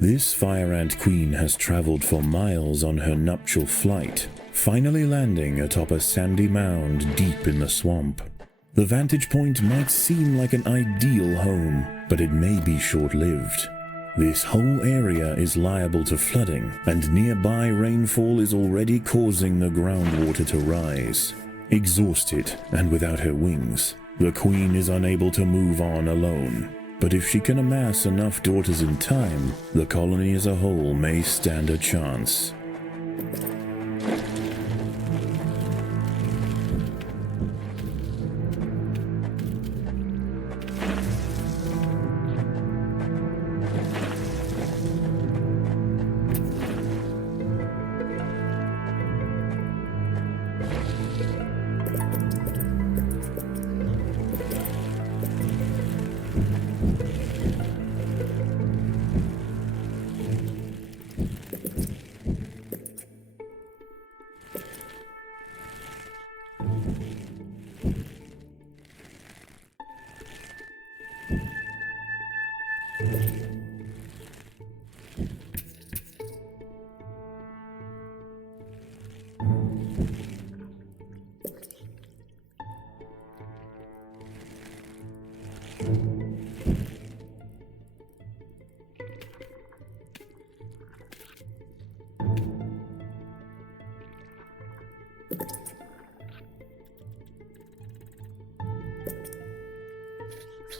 This fire ant queen has traveled for miles on her nuptial flight, finally landing atop a sandy mound deep in the swamp. The vantage point might seem like an ideal home, but it may be short-lived. This whole area is liable to flooding, and nearby rainfall is already causing the groundwater to rise. Exhausted and without her wings, the queen is unable to move on alone. But if she can amass enough daughters in time, the colony as a whole may stand a chance.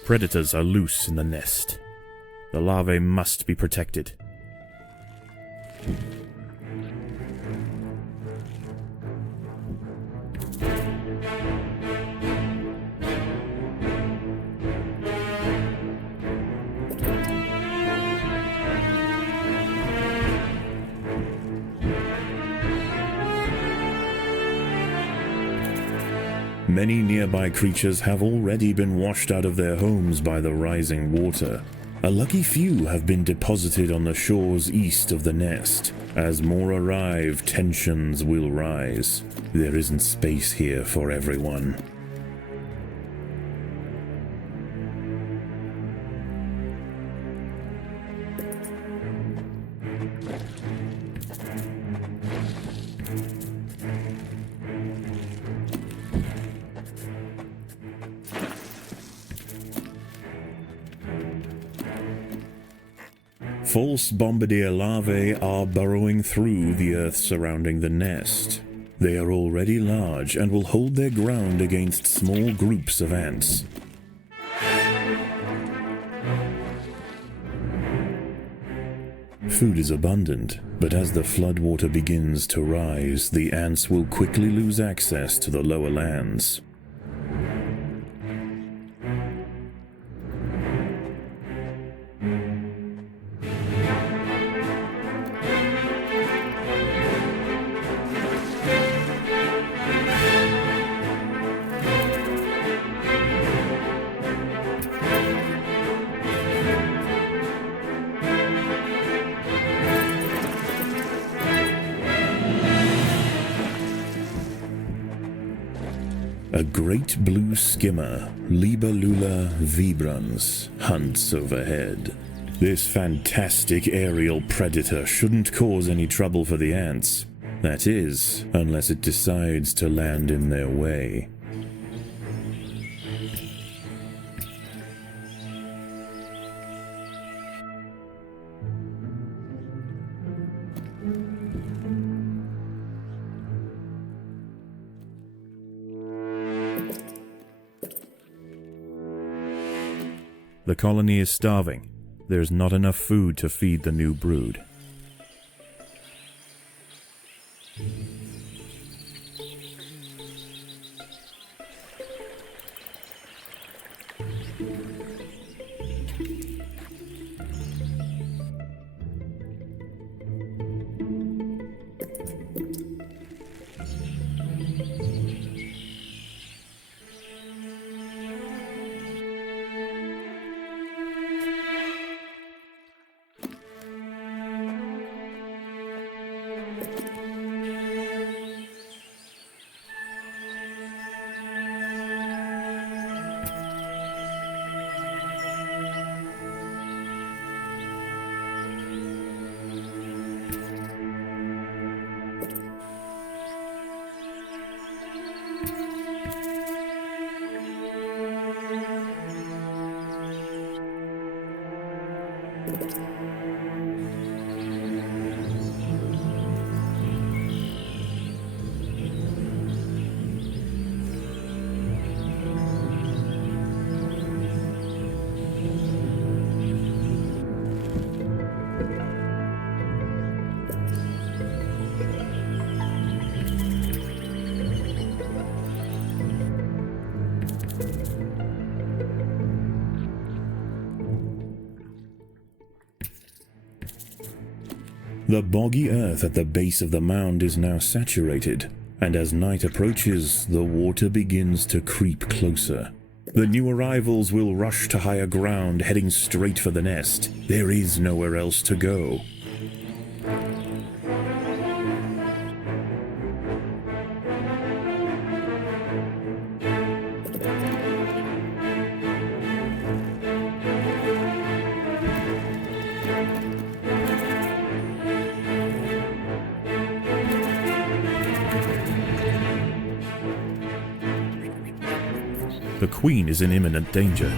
Predators are loose in the nest. The larvae must be protected. Many nearby creatures have already been washed out of their homes by the rising water. A lucky few have been deposited on the shores east of the nest. As more arrive, tensions will rise. There isn't space here for everyone. False bombardier larvae are burrowing through the earth surrounding the nest. They are already large and will hold their ground against small groups of ants. Food is abundant, but as the floodwater begins to rise, the ants will quickly lose access to the lower lands. A great blue skimmer, Libellula vibrans, hunts overhead. This fantastic aerial predator shouldn't cause any trouble for the ants. That is, unless it decides to land in their way. The colony is starving. There's not enough food to feed the new brood. The boggy earth at the base of the mound is now saturated, and as night approaches, the water begins to creep closer. The new arrivals will rush to higher ground, heading straight for the nest. There is nowhere else to go. The queen is in imminent danger.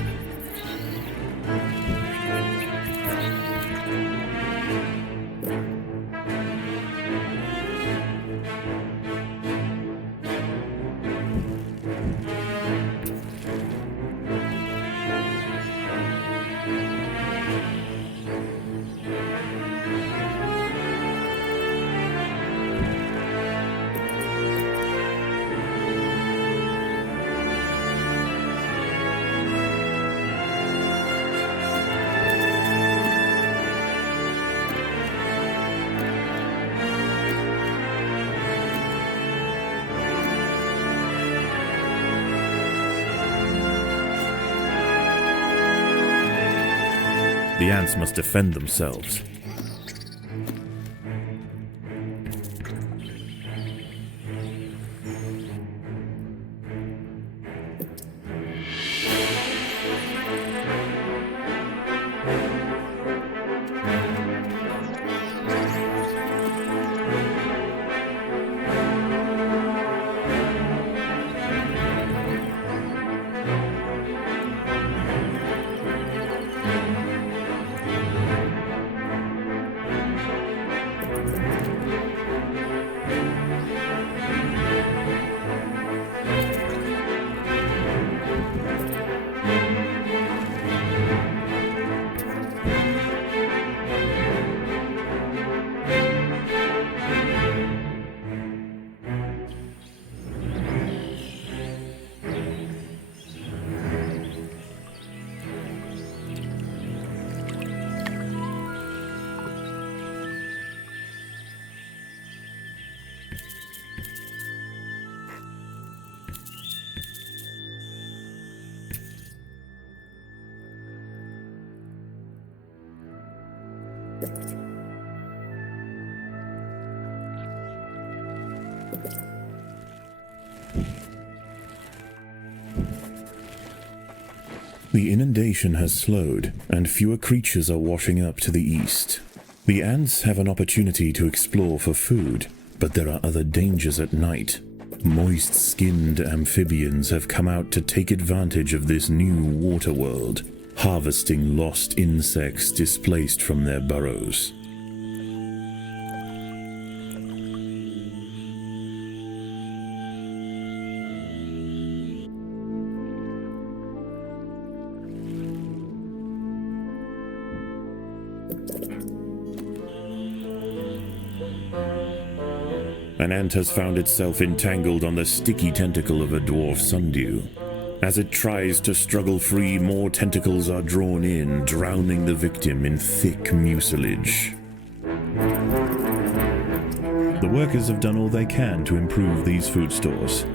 The ants must defend themselves. The inundation has slowed, and fewer creatures are washing up to the east. The ants have an opportunity to explore for food, but there are other dangers at night. Moist-skinned amphibians have come out to take advantage of this new water world, harvesting lost insects displaced from their burrows. An ant has found itself entangled on the sticky tentacle of a dwarf sundew. As it tries to struggle free, more tentacles are drawn in, drowning the victim in thick mucilage. The workers have done all they can to improve these food stores.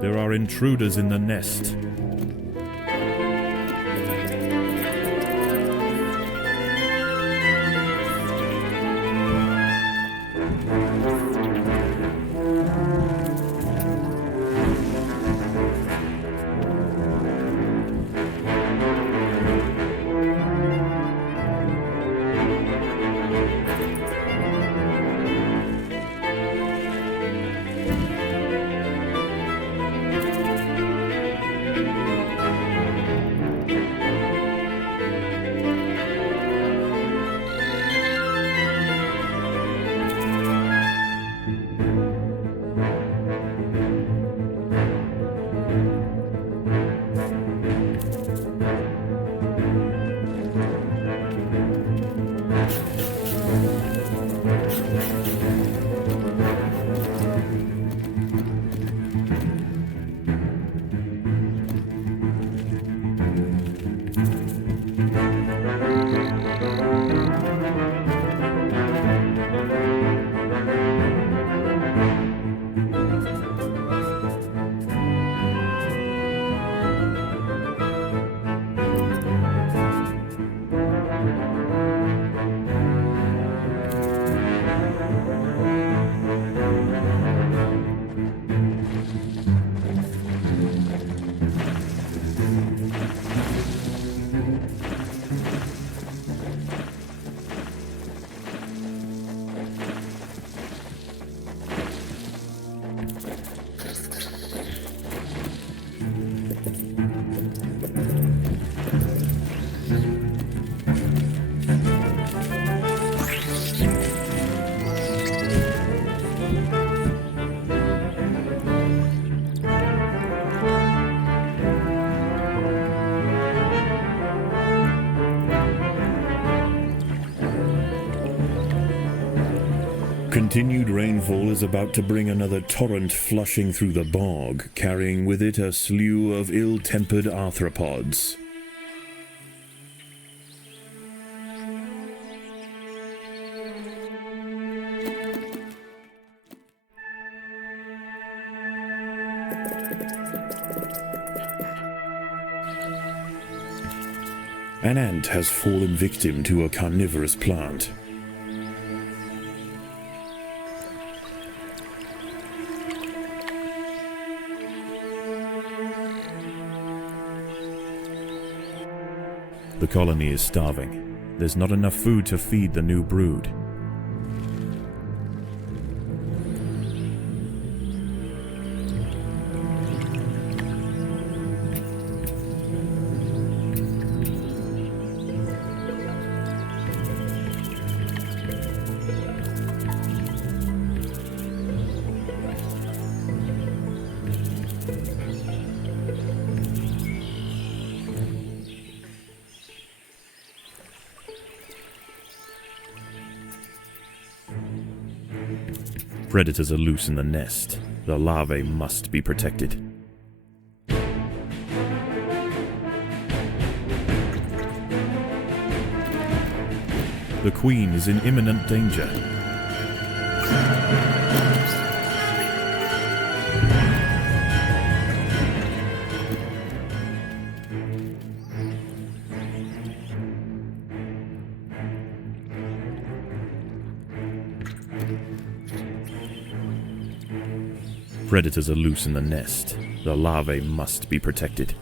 There are intruders in the nest. Continued rainfall is about to bring another torrent flushing through the bog, carrying with it a slew of ill-tempered arthropods. An ant has fallen victim to a carnivorous plant. The colony is starving. There's not enough food to feed the new brood. Predators are loose in the nest. The larvae must be protected. The queen is in imminent danger. Predators are loose in the nest. The larvae must be protected.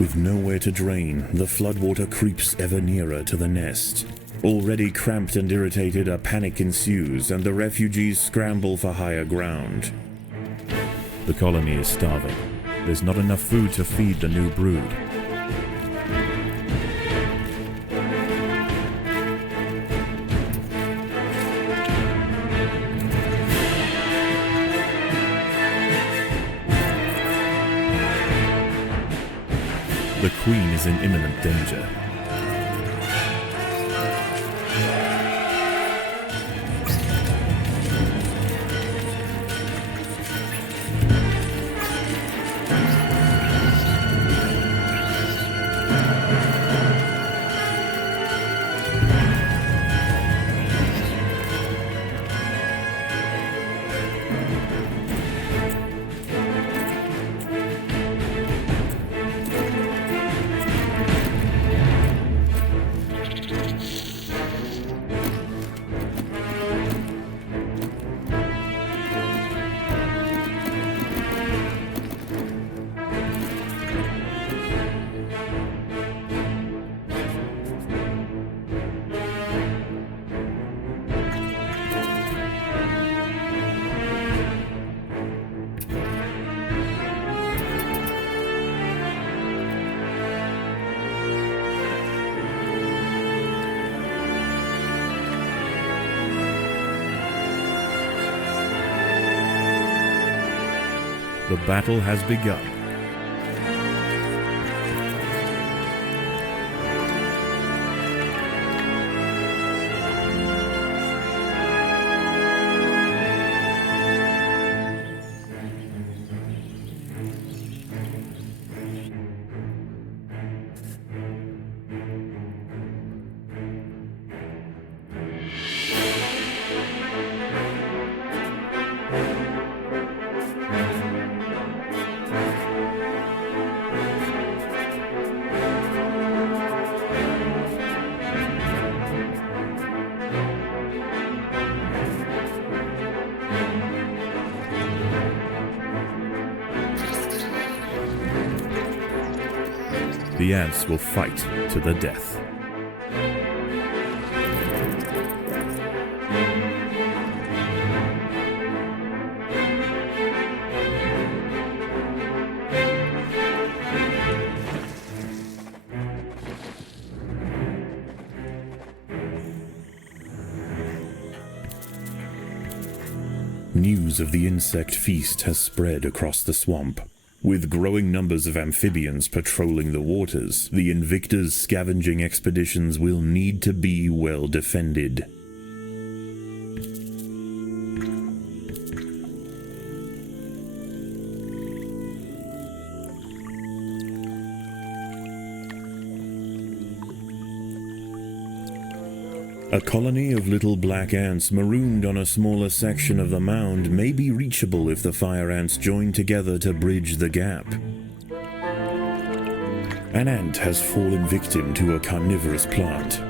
With nowhere to drain, the floodwater creeps ever nearer to the nest. Already cramped and irritated, a panic ensues, and the refugees scramble for higher ground. The colony is starving. There's not enough food to feed the new brood. The queen is in imminent danger. The battle has begun. The ants will fight to the death. News of the insect feast has spread across the swamp. With growing numbers of amphibians patrolling the waters, the Invicta's scavenging expeditions will need to be well defended. A colony of little black ants marooned on a smaller section of the mound may be reachable if the fire ants join together to bridge the gap. An ant has fallen victim to a carnivorous plant.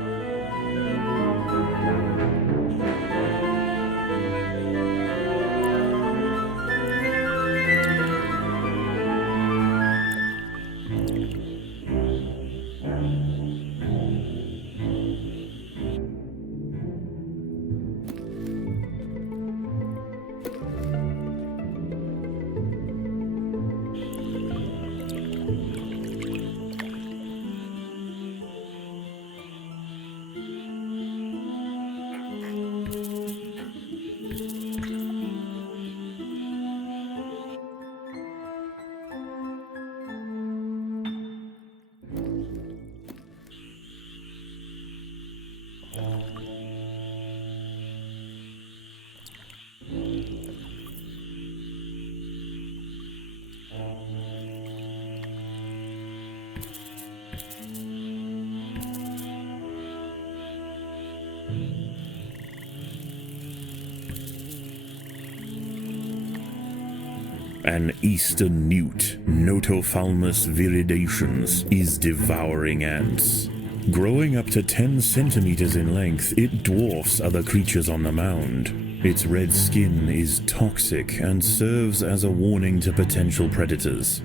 An eastern newt, Notophalmus viridations, is devouring ants. Growing up to 10 centimeters in length, it dwarfs other creatures on the mound. Its red skin is toxic and serves as a warning to potential predators.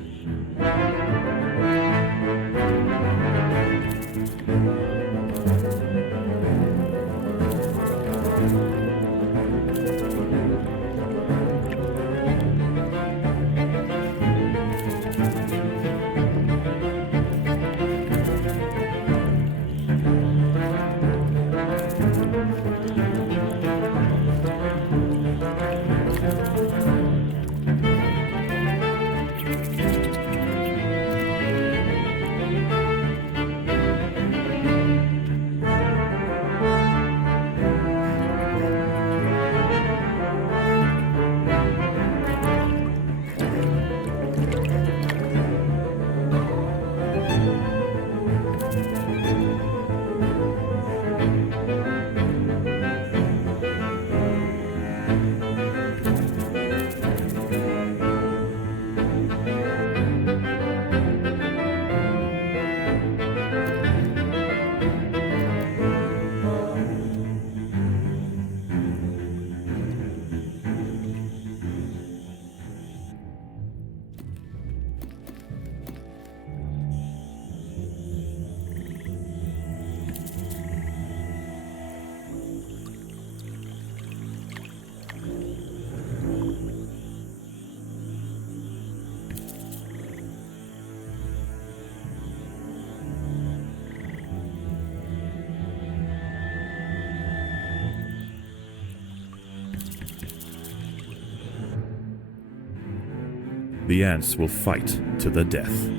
The ants will fight to the death.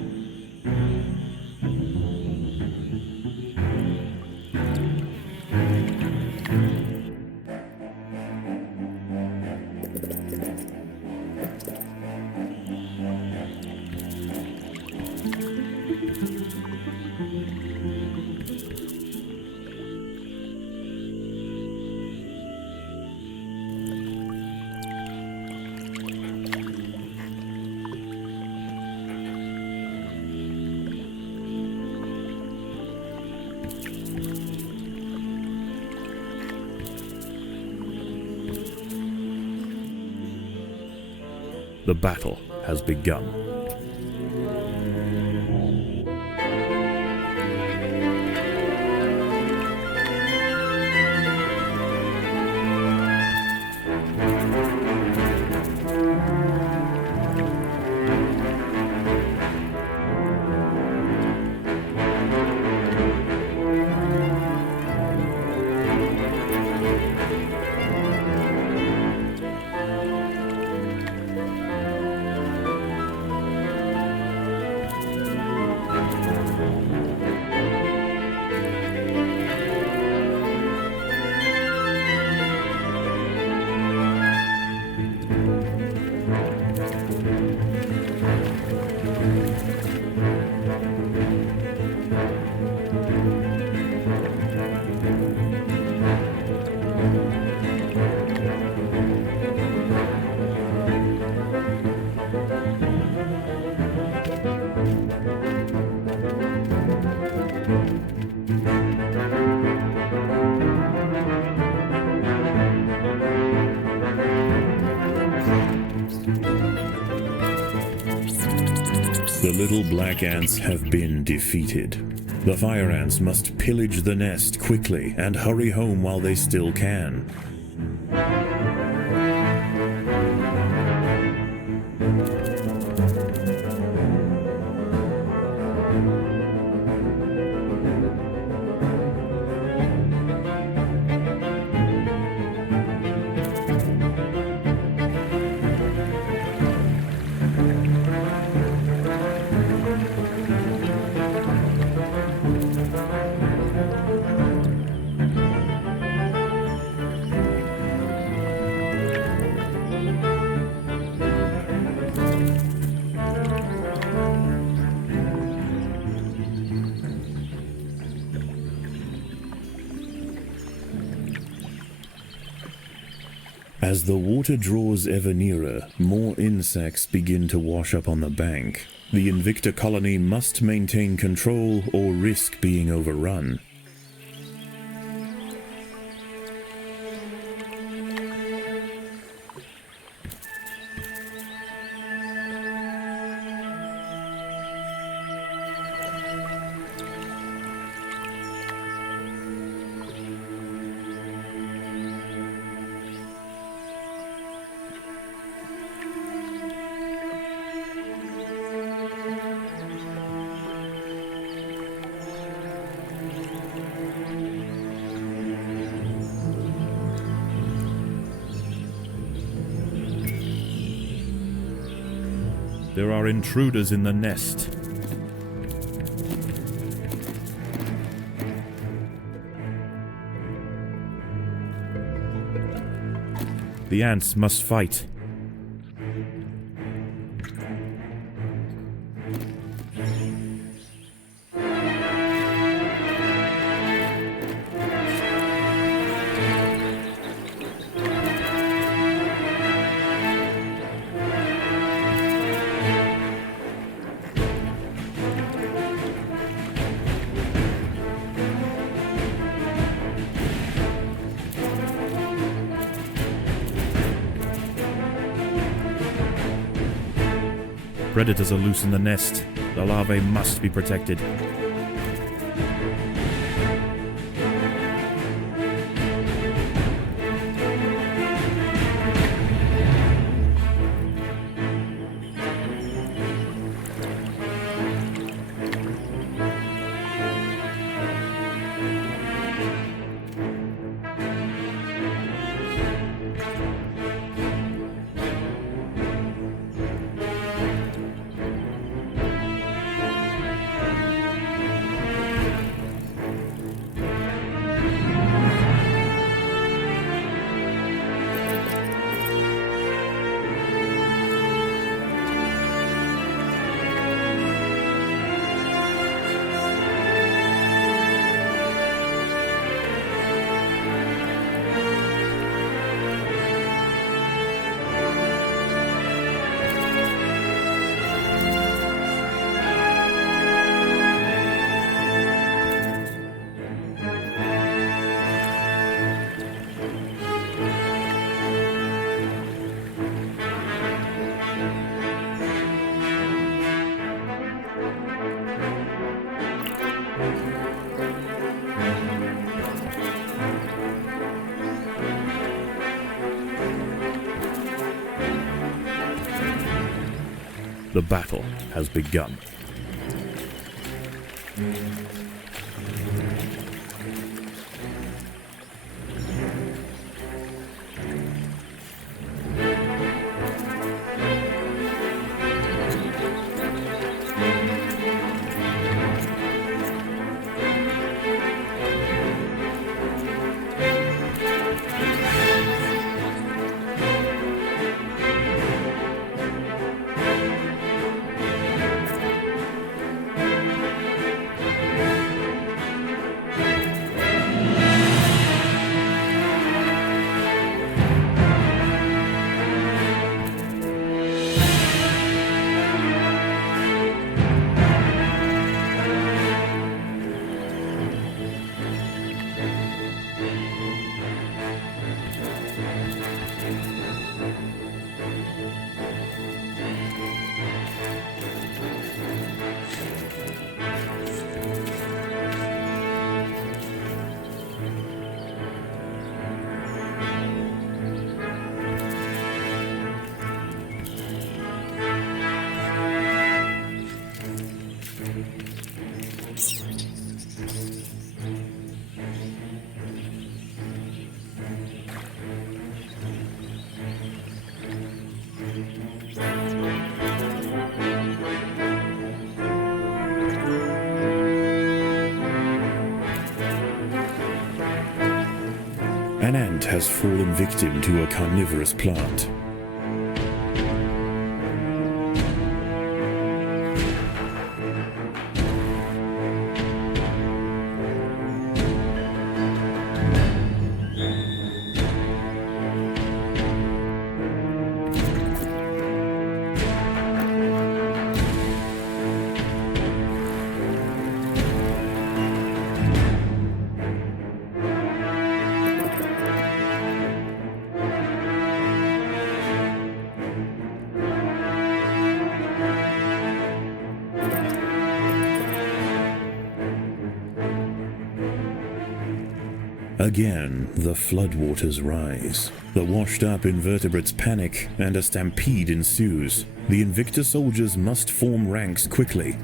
The battle has begun. The little black ants have been defeated. The fire ants must pillage the nest quickly and hurry home while they still can. As the water draws ever nearer, more insects begin to wash up on the bank. The Invicta colony must maintain control or risk being overrun. There are intruders in the nest. The ants must fight. Predators are loose in the nest. The larvae must be protected. The battle has begun. An ant has fallen victim to a carnivorous plant. Again, the floodwaters rise. The washed-up invertebrates panic, and a stampede ensues. The Invicta soldiers must form ranks quickly.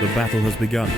The battle has begun.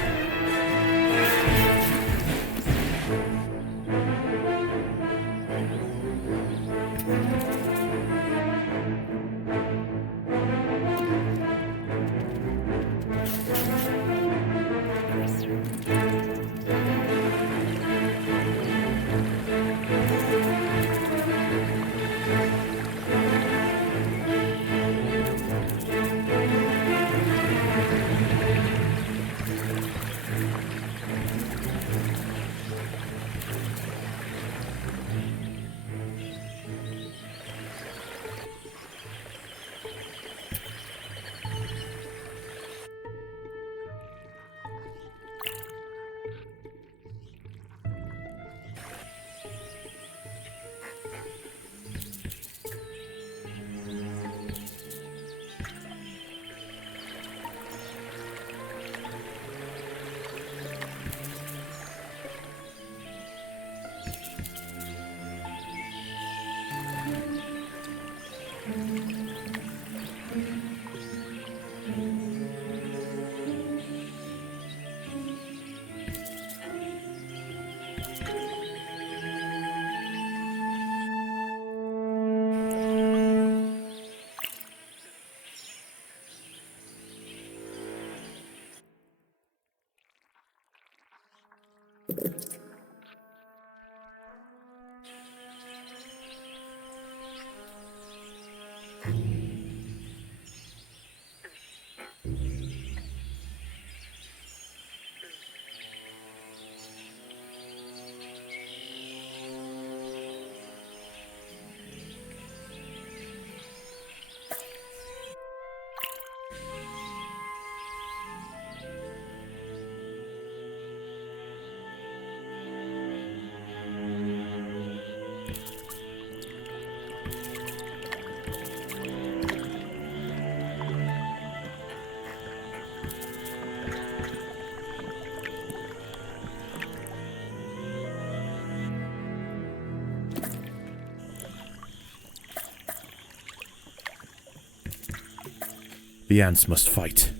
The ants must fight.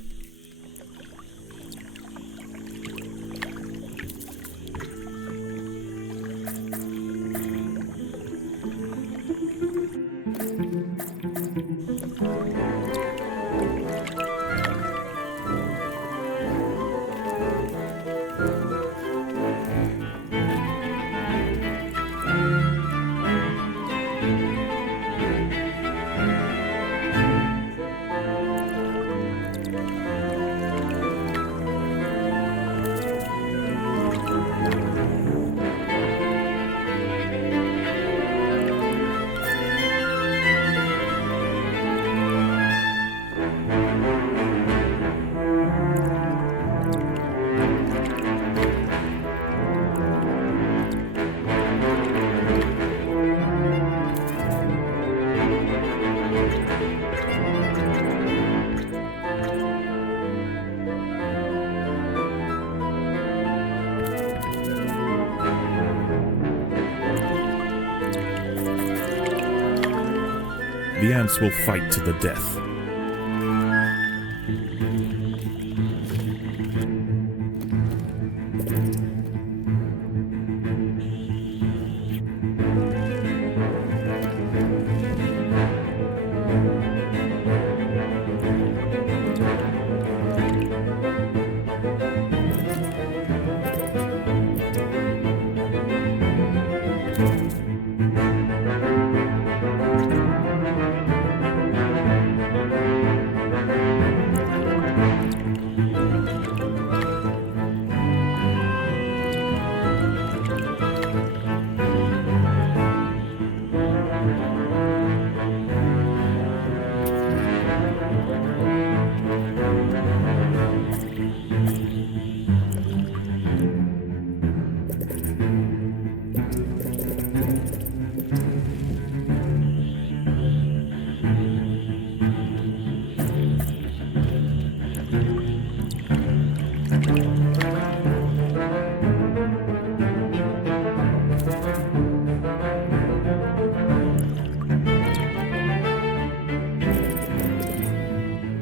The ants will fight to the death.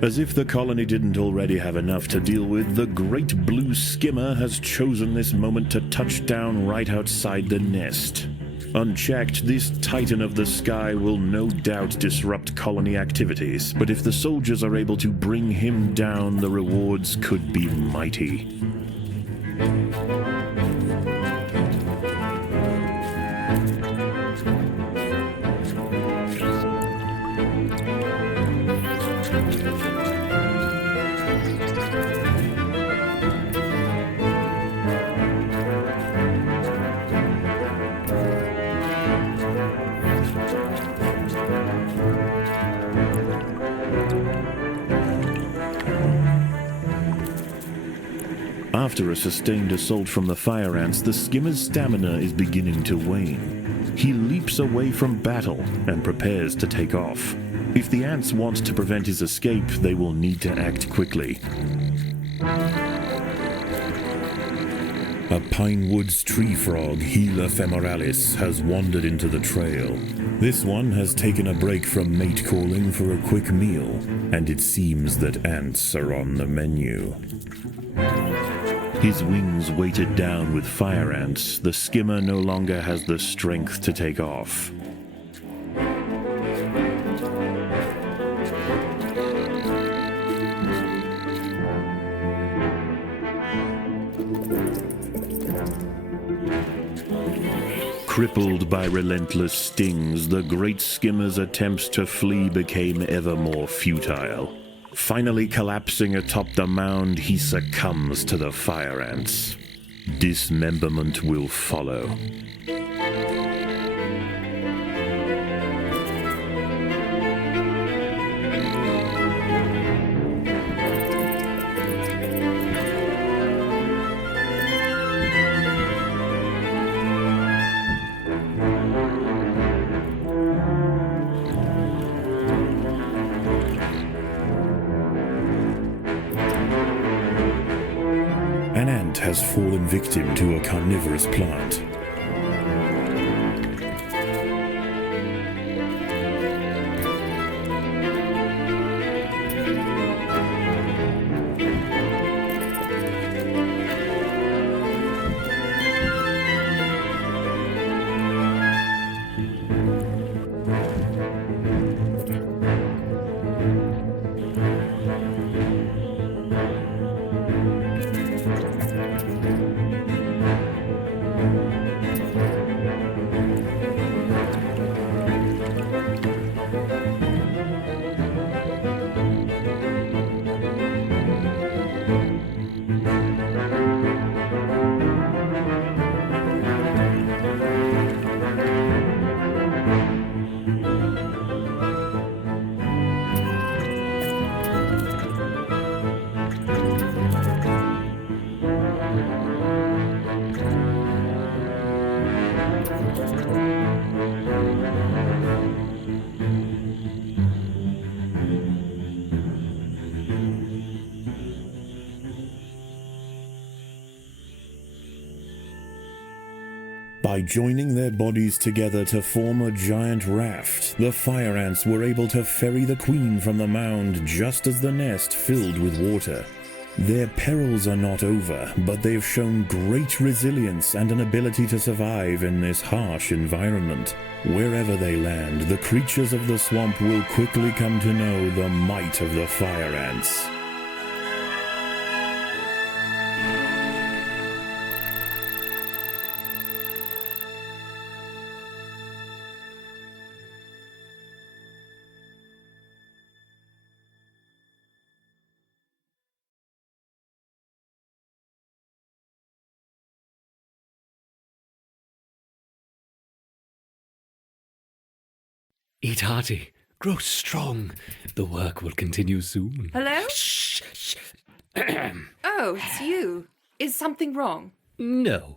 As if the colony didn't already have enough to deal with, the great blue skimmer has chosen this moment to touch down right outside the nest. Unchecked, this titan of the sky will no doubt disrupt colony activities, but if the soldiers are able to bring him down, the rewards could be mighty. After a sustained assault from the fire ants, the skimmer's stamina is beginning to wane. He leaps away from battle and prepares to take off. If the ants want to prevent his escape, they will need to act quickly. A Pinewood's tree frog, Gila femoralis, has wandered into the trail. This one has taken a break from mate calling for a quick meal, and it seems that ants are on the menu. His wings weighted down with fire ants, the skimmer no longer has the strength to take off. Crippled by relentless stings, the great skimmer's attempts to flee became ever more futile. Finally collapsing atop the mound, he succumbs to the fire ants. Dismemberment will follow. An ant has fallen victim to a carnivorous plant. By joining their bodies together to form a giant raft, the fire ants were able to ferry the queen from the mound just as the nest filled with water. Their perils are not over, but they've shown great resilience and an ability to survive in this harsh environment. Wherever they land, the creatures of the swamp will quickly come to know the might of the fire ants. Eat hearty, grow strong. The work will continue soon. Hello? Shh, shh. Oh, it's you. Is something wrong? No.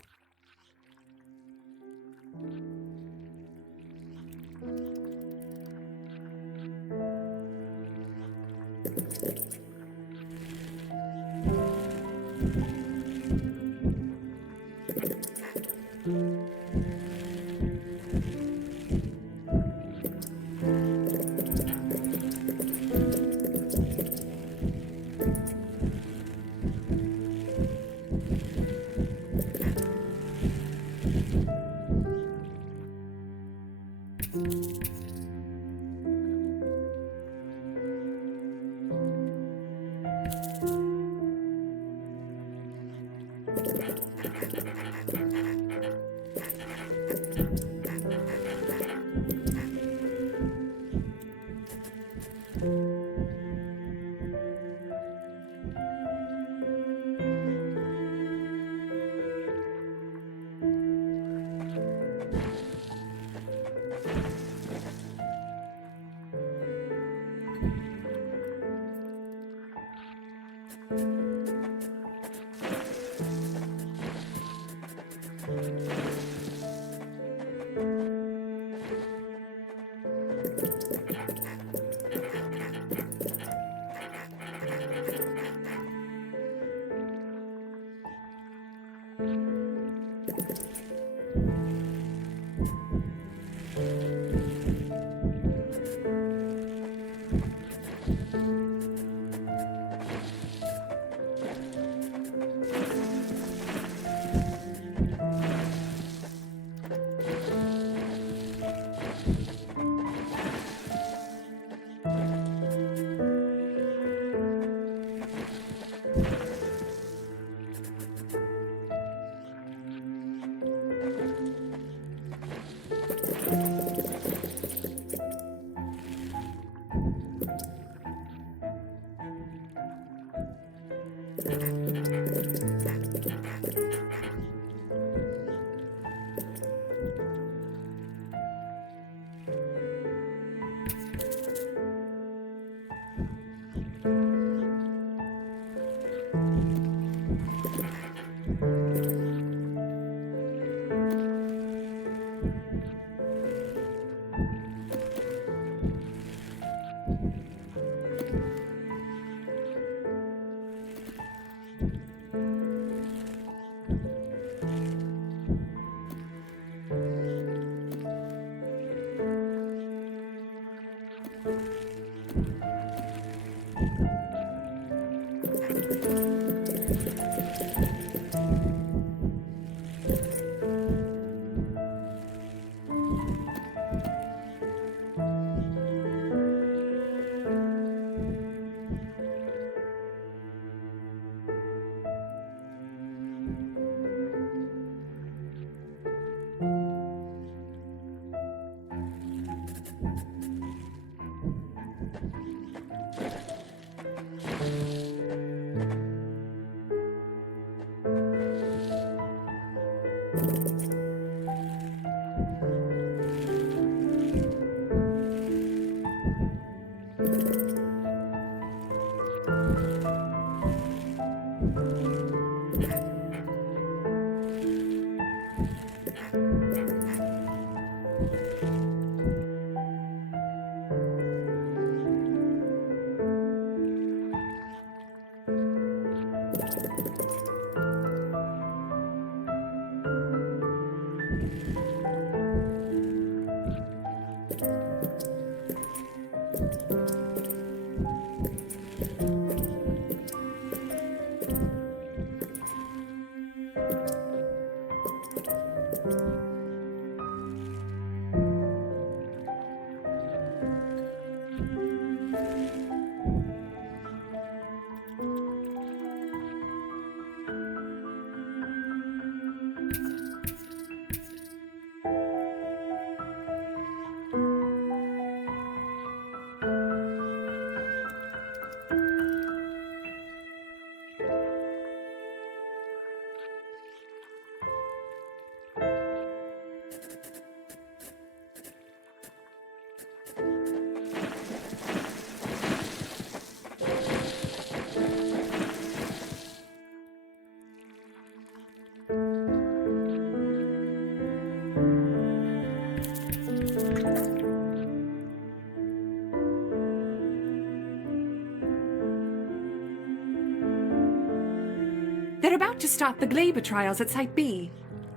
start the Glaber trials at Site B.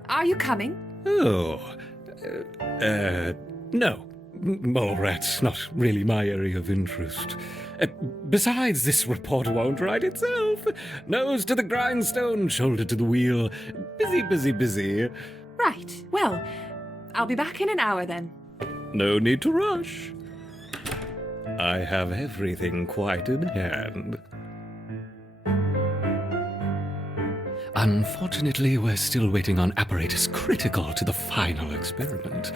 Are you coming? Oh, no. Mole rats, not really my area of interest. Besides, this report won't write itself. Nose to the grindstone, shoulder to the wheel. Busy, busy, busy. Right. Well, I'll be back in an hour then. No need to rush. I have everything quite in hand. Unfortunately, we're still waiting on apparatus critical to the final experiment.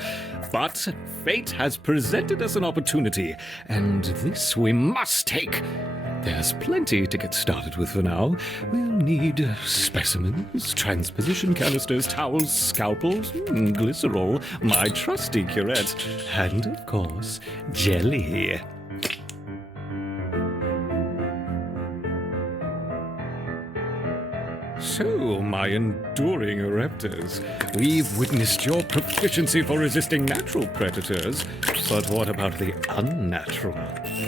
But fate has presented us an opportunity, and this we must take. There's plenty to get started with for now. We'll need specimens, transposition canisters, towels, scalpels, glycerol, my trusty curette, and, of course, jelly. So, my enduring Ereptors, we've witnessed your proficiency for resisting natural predators, but what about the unnatural?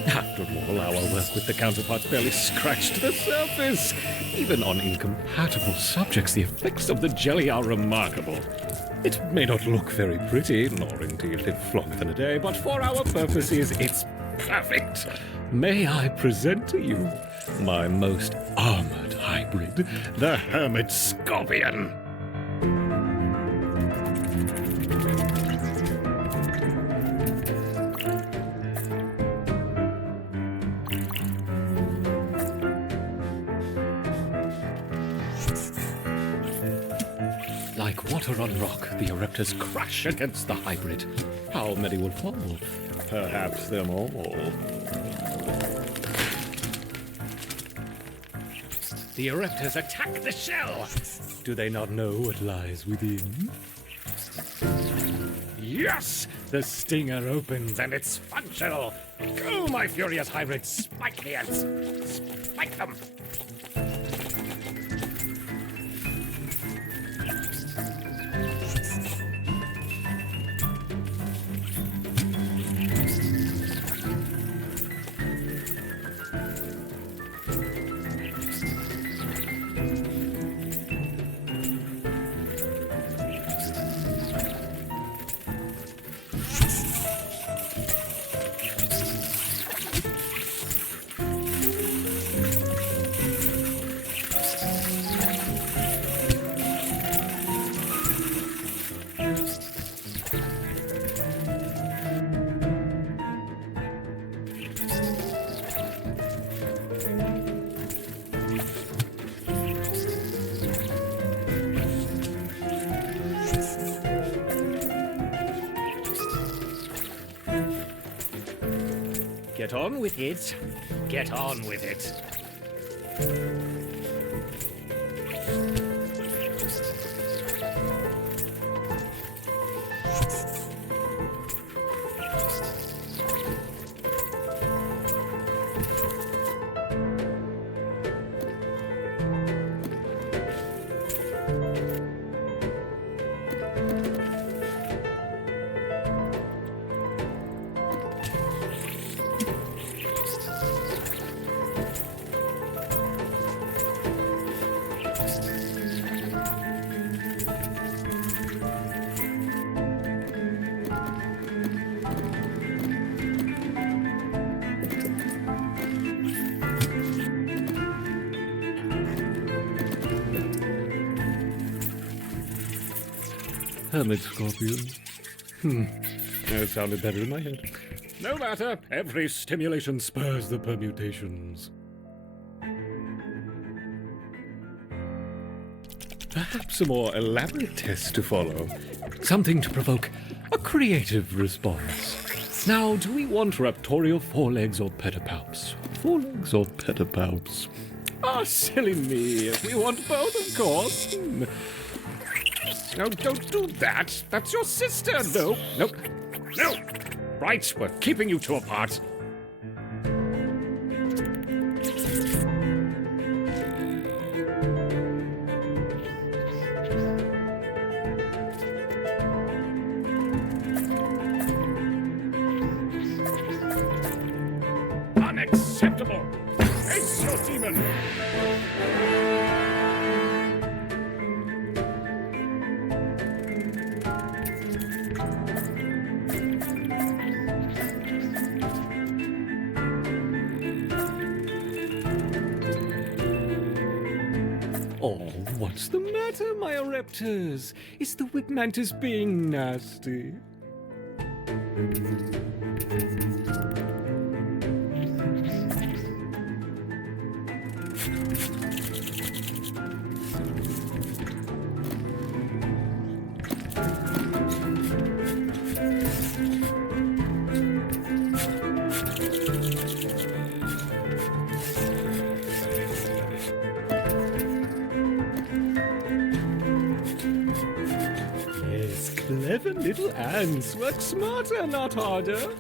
After all, our work with the counterparts barely scratched the surface. Even on incompatible subjects, the effects of the jelly are remarkable. It may not look very pretty, nor indeed live longer than a day, but for our purposes, it's perfect. May I present to you my most armored hybrid, the Hermit Scorpion. Like water on rock, the Ereptors crash against the hybrid. How many will fall? Perhaps them all. The Ereptors attack the shell! Do they not know what lies within? Yes! The stinger opens and it's functional! Go, my furious hybrids! Spike the ants! Spike them! Get on with it. Get on with it. Hermit Scorpion. That sounded better in my head. No matter, every stimulation spurs the permutations. Perhaps a more elaborate test to follow. Something to provoke a creative response. Now, do we want raptorial forelegs or pedipalps? Forelegs or pedipalps? Ah, silly me. We want both, of course. No, don't do that. That's your sister. No, no, no. Right, we're keeping you two apart. Unacceptable. Face your demon. What's the matter, my Oreptors? Is the wig mantis being nasty? Yes, clever little ants. Work smarter, not harder.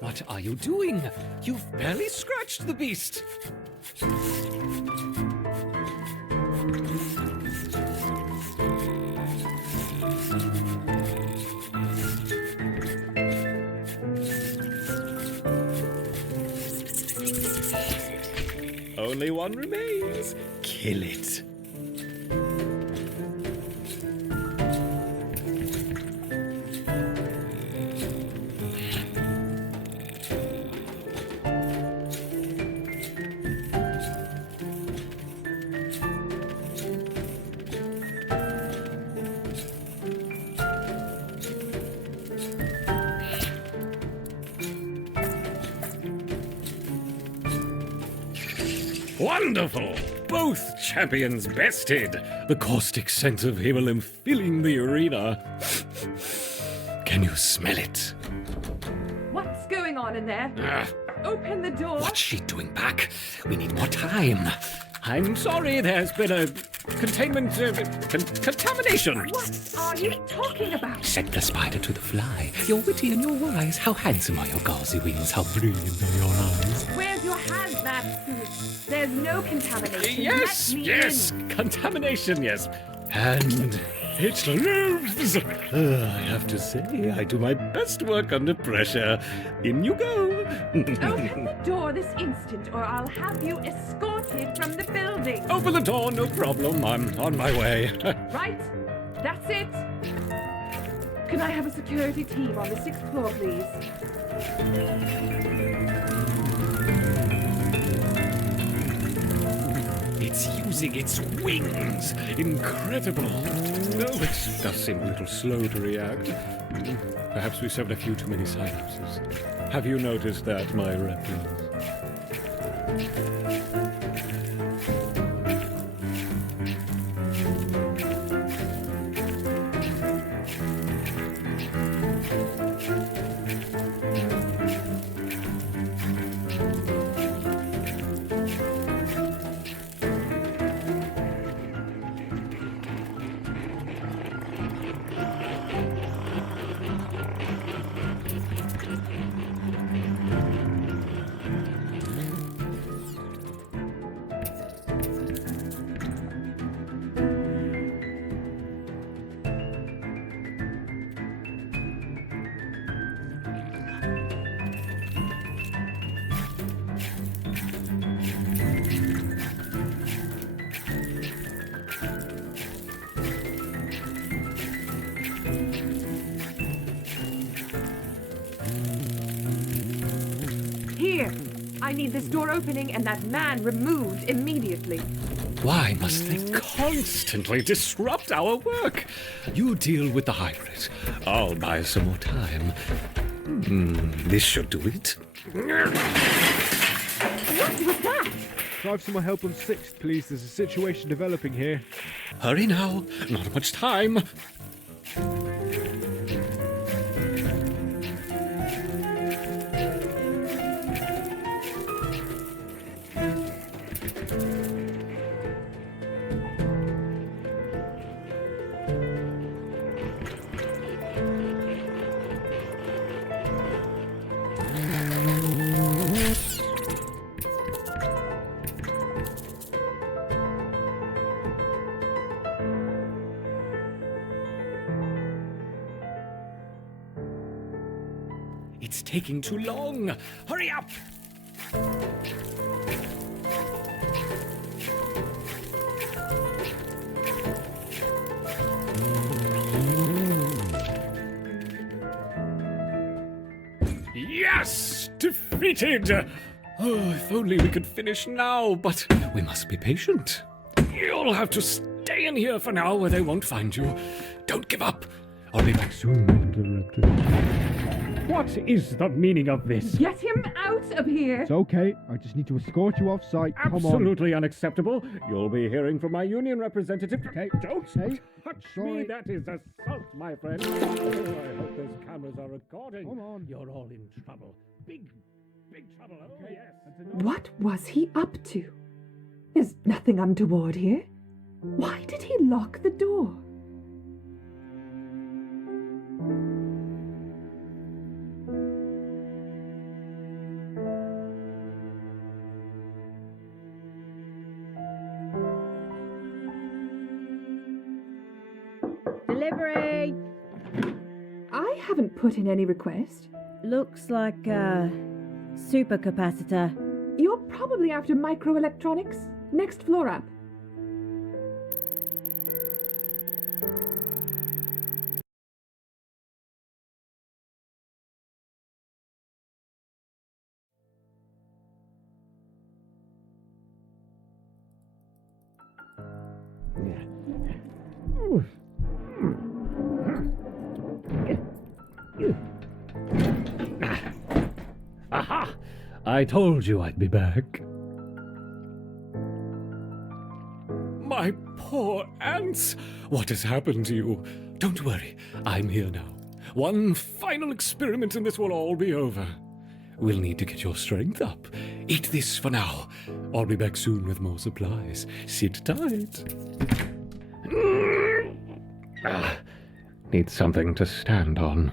What are you doing? You've barely scratched the beast. Only one remains. Kill it. Wonderful! Both champions bested. The caustic scent of Himmelum filling the arena. Can you smell it? What's going on in there? Open the door. What's she doing back? We need more time. I'm sorry, there's been a containment contamination. What are you talking about? Said the spider to the fly. You're witty and you're wise. How handsome are your gauzy wings? How brilliant are your eyes? Where's your hazmat suit? There's no contamination. Yes, Let me yes, in. Contamination, yes. And it lives. I have to say, I do my best work under pressure. In you go. Open the door this instant, or I'll have you escorted from the building. Open the door, no problem. I'm on my way. Right? That's it. Can I have a security team on the 6th floor, please? It's using its wings. Incredible. No, it does seem a little slow to react. Perhaps we severed a few too many synapses. Have you noticed that, my reptiles? Here. I need this door opening and that man removed immediately. Why must they constantly disrupt our work? You deal with the hybrid. I'll buy some more time. This should do it. What was that? 5 to my help on 6th, please. There's a situation developing here. Hurry now, not much time. It's taking too long. Hurry up! Yes! Defeated! Oh, if only we could finish now, but we must be patient. You'll have to stay in here for now where they won't find you. Don't give up. I'll be back soon, Director. What is the meaning of this? Get him out of here! It's okay. I just need to escort you off site. Come on. Absolutely unacceptable. You'll be hearing from my union representative. Okay. Don't Okay. touch Sorry. me. That is assault, my friend. Oh, I hope those cameras are recording. Come on. You're all in trouble. Big trouble. Oh, yes. What was he up to? There's nothing untoward here. Why did he lock the door? Delivery! I haven't put in any request. Looks like a supercapacitor. You're probably after microelectronics. Next floor up. Aha! I told you I'd be back. My poor ants! What has happened to you? Don't worry, I'm here now. One final experiment and this will all be over. We'll need to get your strength up. Eat this for now. I'll be back soon with more supplies. Sit tight. Need something to stand on.